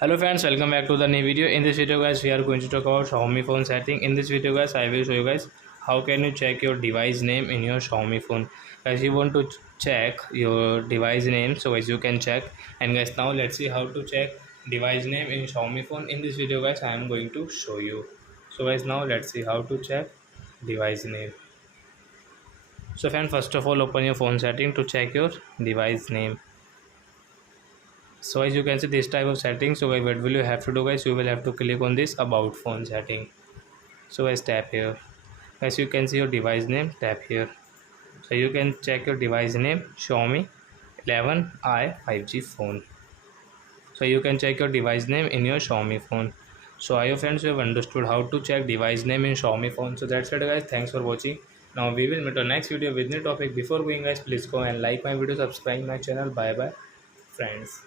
Hello friends, welcome back to the new video. In this video guys, we are going to talk about Xiaomi phone setting. In this video guys, I will show you guys how can you check your device name in your Xiaomi phone. Guys, you want to check your device name, so guys you can check. And guys, now let's see how to check device name in Xiaomi phone. In this video guys, I am going to show you. So guys, now let's see how to check device name. So friend, first of all, open your phone setting to check your device name. So as you can see this type of setting, so guys what will you have to do guys, you will have to click on this about phone setting. So guys tap here. As you can see your device name, tap here. So you can check your device name Xiaomi 11i 5G phone. So you can check your device name in your Xiaomi phone. So I hope friends you have understood how to check device name in Xiaomi phone. So that's it guys, thanks for watching. Now we will meet on next video with new topic. Before going guys, please go and like my video, subscribe my channel. Bye bye friends.